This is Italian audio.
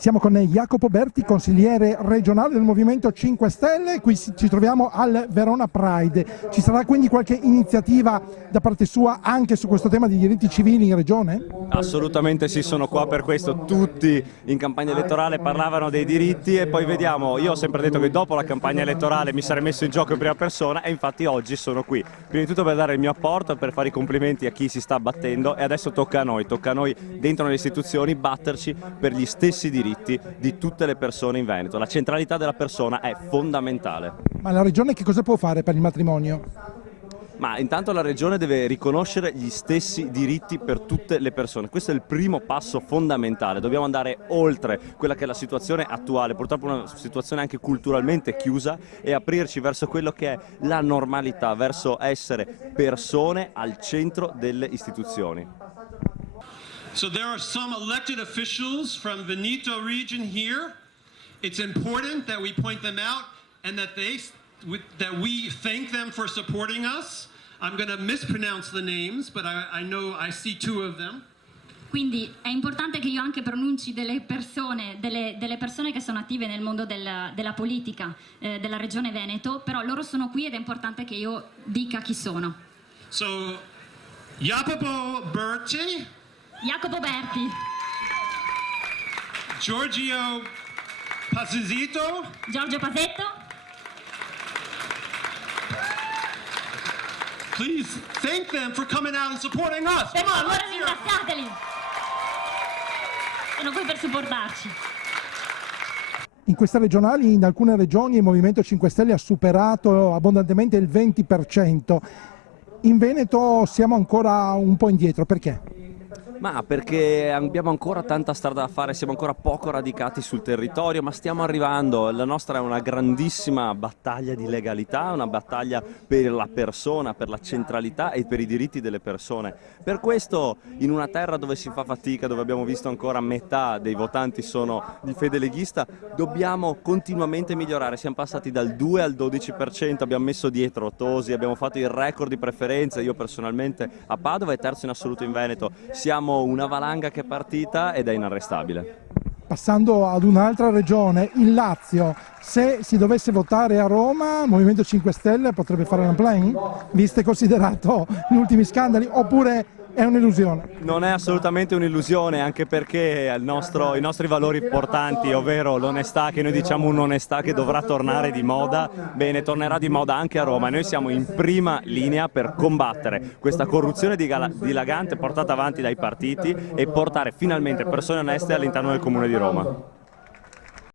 Siamo con Jacopo Berti, consigliere regionale del Movimento 5 Stelle, qui ci troviamo al Verona Pride. Ci sarà quindi qualche iniziativa da parte sua anche su questo tema di diritti civili in regione? Assolutamente sì, sono qua per questo. Tutti in campagna elettorale parlavano dei diritti e poi vediamo, io ho sempre detto che dopo la campagna elettorale mi sarei messo in gioco in prima persona e infatti oggi sono qui. Prima di tutto per dare il mio apporto, per fare i complimenti a chi si sta battendo e adesso tocca a noi dentro le istituzioni batterci per gli stessi diritti di tutte le persone in Veneto. La centralità della persona è fondamentale. Ma la regione che cosa può fare per il matrimonio? Ma intanto la regione deve riconoscere gli stessi diritti per tutte le persone. Questo è il primo passo fondamentale. Dobbiamo andare oltre quella che è la situazione attuale, purtroppo una situazione anche culturalmente chiusa, e aprirci verso quello che è la normalità, verso essere persone al centro delle istituzioni. So there are some elected officials from Veneto region here. It's important that we point them out and that we thank them for supporting us. I'm going to mispronounce the names, but I know I see two of them. Quindi è importante che io anche pronunci delle persone che sono attive nel mondo della politica della regione Veneto, però loro sono qui ed è importante che io dica chi sono. So, Jacopo Berti. Jacopo Berti. Giorgio Pazzito. Giorgio Pasetto. Please thank them for coming out and supporting us. Per favore ringraziateli. Sono qui per supportarci. In queste regionali, in alcune regioni, il Movimento 5 Stelle ha superato abbondantemente il 20%. In Veneto siamo ancora un po' indietro, perché? Ma perché abbiamo ancora tanta strada da fare, siamo ancora poco radicati sul territorio, ma stiamo arrivando. La nostra è una grandissima battaglia di legalità, una battaglia per la persona, per la centralità e per i diritti delle persone. Per questo, in una terra dove si fa fatica, dove abbiamo visto ancora metà dei votanti sono di fede leghista, dobbiamo continuamente migliorare. Siamo passati dal 2 al 12%, abbiamo messo dietro Tosi, abbiamo fatto il record di preferenze, io personalmente a Padova e terzo in assoluto in Veneto. Siamo una valanga che è partita ed è inarrestabile. Passando ad un'altra regione, il Lazio, se si dovesse votare a Roma, il Movimento 5 Stelle potrebbe fare un plan, visto e considerato gli ultimi scandali, oppure è un'illusione? Non è assolutamente un'illusione, anche perché i nostri valori portanti, ovvero l'onestà, che noi diciamo un'onestà che dovrà tornare di moda, bene, tornerà di moda anche a Roma. Noi siamo in prima linea per combattere questa corruzione dilagante portata avanti dai partiti e portare finalmente persone oneste all'interno del Comune di Roma.